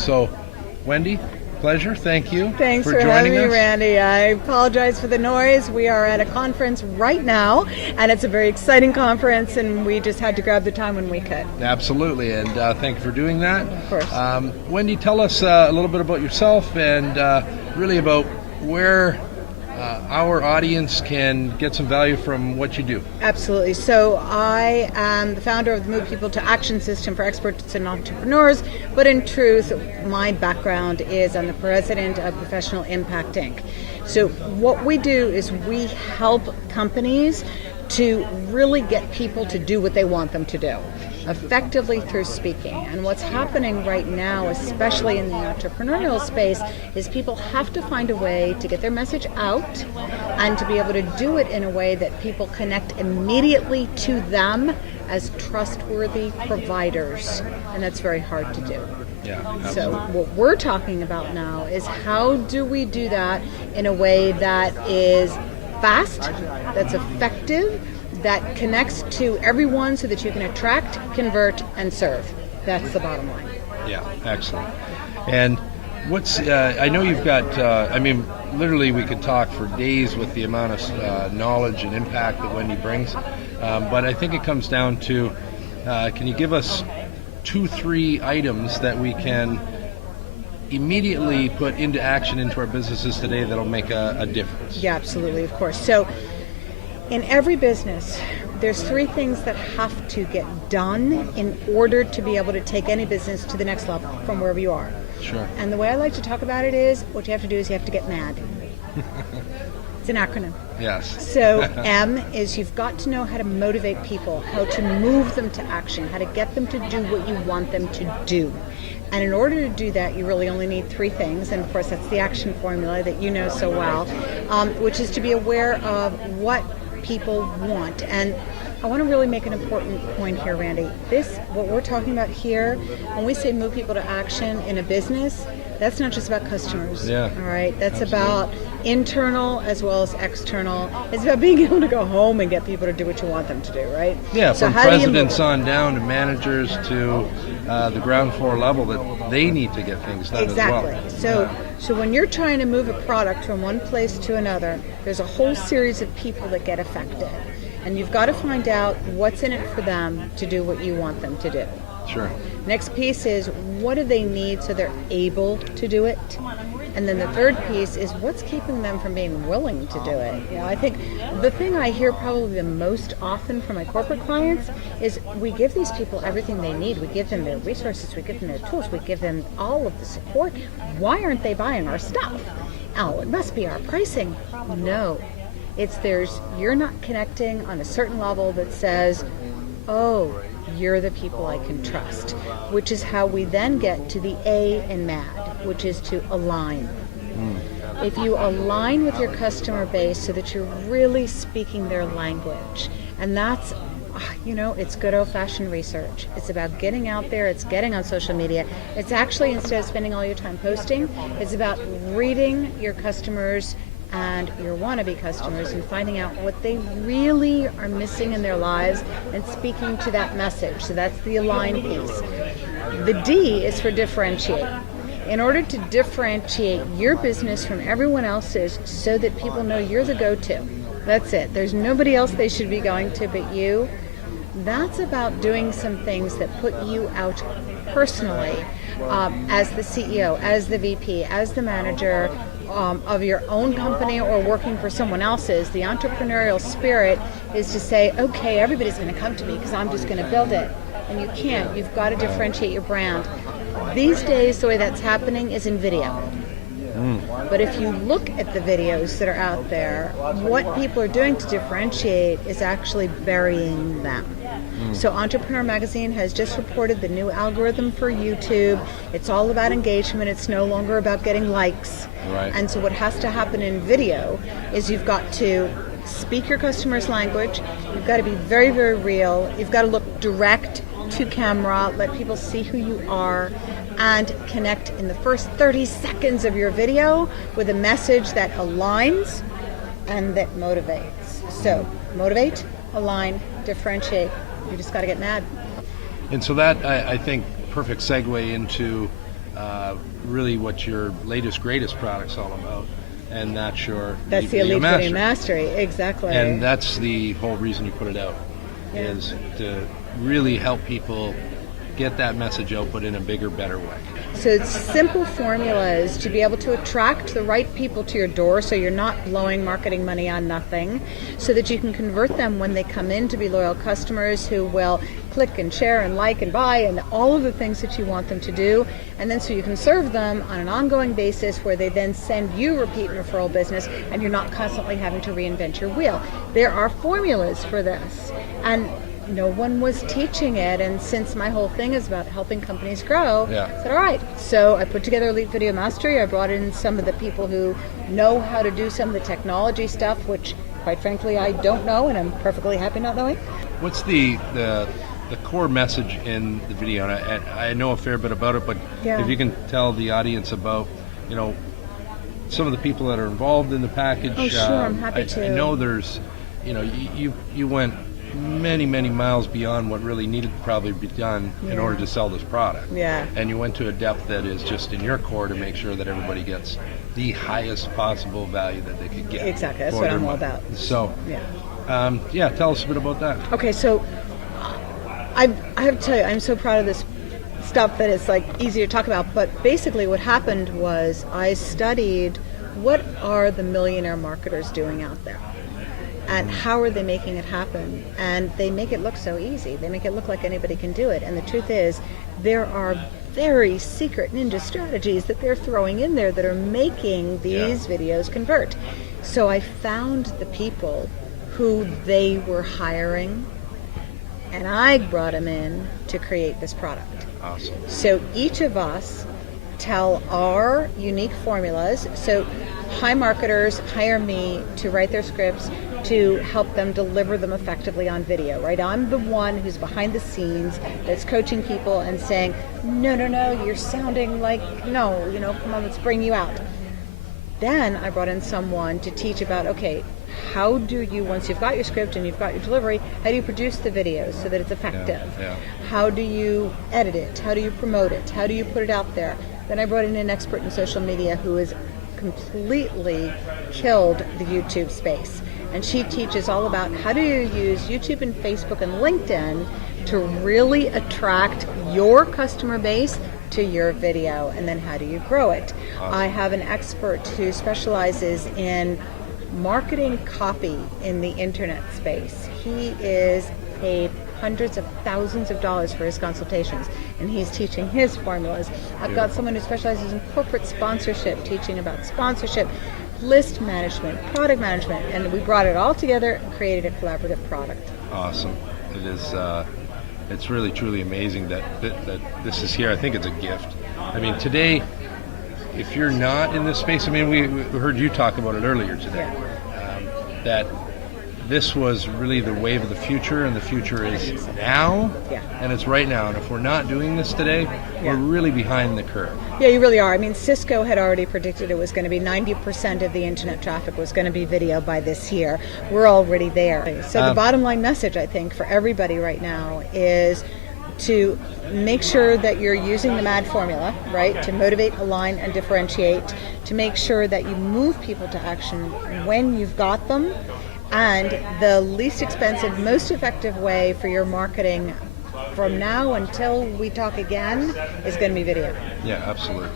So, Wendy, pleasure. Thank you. Thanks for joining having me, us. Randy. I apologize for the noise. We are at a conference right now, and it's a very exciting conference, and we just had to grab the time when we could. Absolutely, and thank you for doing that. Of course. Wendy, tell us a little bit about yourself and really about where our audience can get some value from what you do. Absolutely. So I am the founder of the Move People to Action system for experts and entrepreneurs, but in truth, my background is I'm the president of Professional Impact Inc. So what we do is we help companies to really get people to do what they want them to do, effectively through speaking. And what's happening right now, especially in the entrepreneurial space, is people have to find a way to get their message out and to be able to do it in a way that people connect immediately to them as trustworthy providers. And that's very hard to do. Yeah, So what we're talking about now is how do we do that in a way that is fast, that's effective, that connects to everyone so that you can attract, convert, and serve. That's the bottom line. Yeah, excellent. And what's, I know you've got, literally we could talk for days with the amount of knowledge and impact that Wendy brings, but I think it comes down to, can you give us 2-3 items that we can immediately put into action into our businesses today that'll make a difference? Yeah, absolutely, of course. So in every business, there's 3 things that have to get done in order to be able to take any business to the next level from wherever you are. Sure. And the way I like to talk about it is, what you have to do is you have to get mad. It's an acronym. Yes. So M is you've got to know how to motivate people, how to move them to action, how to get them to do what you want them to do. And in order to do that, you really only need 3 things. And of course, that's the action formula that you know so well, which is to be aware of what people want. And I want to really make an important point here, Randy. What we're talking about here, when we say move people to action in a business, that's not just about customers. Yeah. All right. That's Absolutely. about internal as well as external. It's about being able to go home and get people to do what you want them to do, right? Yeah, So from how do you presidents move? on down to managers to the ground floor level, that they need to get things done Exactly. as well. So when you're trying to move a product from one place to another, there's a whole series of people that get affected. And you've got to find out what's in it for them to do what you want them to do. Sure. Next piece is what do they need so they're able to do it? And then the third piece is what's keeping them from being willing to do it. You know, I think the thing I hear probably the most often from my corporate clients is we give these people everything they need. We give them their resources, we give them their tools, we give them all of the support. Why aren't they buying our stuff? Oh, it must be our pricing. No. You're not connecting on a certain level that says, oh, you're the people I can trust, which is how we then get to the A in MAD, which is to align. If you align with your customer base so that you're really speaking their language, and that's, it's good old-fashioned research. It's about getting out there, it's getting on social media. It's actually, instead of spending all your time posting, it's about reading your customers and your wannabe customers and finding out what they really are missing in their lives and speaking to that message. So that's the align piece. The D is for differentiate. In order to differentiate your business from everyone else's so that people know you're the go-to. That's it. There's nobody else they should be going to but you. That's about doing some things that put you out personally as the CEO, as the VP, as the manager, of your own company or working for someone else's. The entrepreneurial spirit is to say, okay, everybody's going to come to me because I'm just going to build it. And you can't. You've got to differentiate your brand. These days, the way that's happening is in video. But if you look at the videos that are out there, what people are doing to differentiate is actually burying them. So Entrepreneur Magazine has just reported the new algorithm for YouTube. It's all about engagement. It's no longer about getting likes. Right. And so what has to happen in video is you've got to speak your customer's language. You've got to be very, very real. You've got to look direct to camera, let people see who you are, and connect in the first 30 seconds of your video with a message that aligns and that motivates. So motivate, align, differentiate. You just got to get mad. And so that, I think, perfect segue into really what your latest, greatest product's all about. And that's your That's the Elite Video Mastery, exactly. And that's the whole reason you put it out, Yeah. is to really help people get that message out, but in a bigger, better way. So it's simple formulas to be able to attract the right people to your door, so you're not blowing marketing money on nothing, so that you can convert them when they come in to be loyal customers who will click and share and like and buy and all of the things that you want them to do. And then so you can serve them on an ongoing basis where they then send you repeat and referral business, and you're not constantly having to reinvent your wheel. There are formulas for this, and no one was teaching it, and since my whole thing is about helping companies grow, I said, all right. So I put together Elite Video Mastery. I brought in some of the people who know how to do some of the technology stuff, which, quite frankly, I don't know, and I'm perfectly happy not knowing. What's the core message in the video? And I know a fair bit about it, but if you can tell the audience about, some of the people that are involved in the package. Oh, sure, I'm happy to. I know there's, you went many miles beyond what really needed to probably be done in order to sell this product. Yeah. And you went to a depth that is just in your core to make sure that everybody gets the highest possible value that they could get. Exactly, that's what I'm all about. So, tell us a bit about that. Okay, so I have to tell you, I'm so proud of this stuff that it's like easy to talk about, but basically what happened was I studied what are the millionaire marketers doing out there, and how are they making it happen? And they make it look so easy. They make it look like anybody can do it. And the truth is, there are very secret ninja strategies that they're throwing in there that are making these videos convert. So I found the people who they were hiring, and I brought them in to create this product. Awesome. So each of us tell our unique formulas. So high marketers hire me to write their scripts to help them deliver them effectively on video, right? I'm the one who's behind the scenes that's coaching people and saying, no, you're sounding like, come on, let's bring you out. Then I brought in someone to teach about, okay, how do you, once you've got your script and you've got your delivery, how do you produce the videos so that it's effective? How do you edit it? How do you promote it? How do you put it out there? Then I brought in an expert in social media who has completely killed the YouTube space. And she teaches all about how do you use YouTube and Facebook and LinkedIn to really attract your customer base to your video, and then how do you grow it? Awesome. I have an expert who specializes in marketing copy in the internet space. He is paid hundreds of thousands of dollars for his consultations, and he's teaching his formulas. I've got someone who specializes in corporate sponsorship, teaching about sponsorship, list management, product management, and we brought it all together and created a collaborative product. Awesome. It is. It's really truly amazing that this is here. I think it's a gift. I mean, today, if you're not in this space, I mean, we heard you talk about it earlier today, that this was really the wave of the future, and the future is now, and it's right now. And if we're not doing this today, we're really behind the curve. Yeah, you really are. I mean, Cisco had already predicted it was going to be 90% of the internet traffic was going to be video by this year. We're already there. So the bottom line message, I think, for everybody right now is to make sure that you're using the MAD formula, right, to motivate, align, and differentiate, to make sure that you move people to action when you've got them. And the least expensive, most effective way for your marketing from now until we talk again is going to be video. Yeah, absolutely.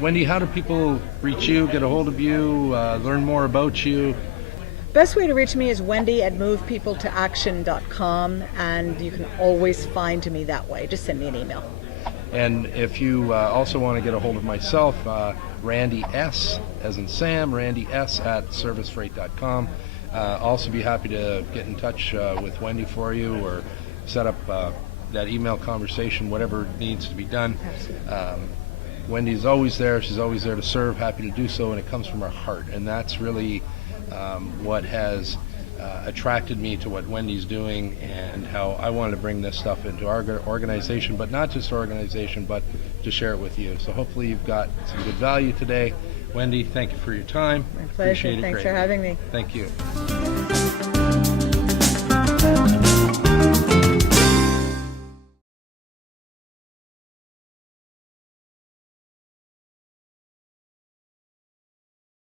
Wendy, how do people reach you, get a hold of you, learn more about you? Best way to reach me is wendy@movepeopletoaction.com, and you can always find me that way. Just send me an email. And if you also want to get a hold of myself, Randy S, as in Sam, Randy S @servicefreight.com. Also be happy to get in touch with Wendy for you, or set up that email conversation, whatever needs to be done. Wendy's always there. She's always there to serve, happy to do so, and it comes from her heart. And that's really what has attracted me to what Wendy's doing, and how I wanted to bring this stuff into our organization, but not just our organization, but to share it with you. So hopefully you've got some good value today. Wendy, thank you for your time. My pleasure. Thanks for having me. Thank you.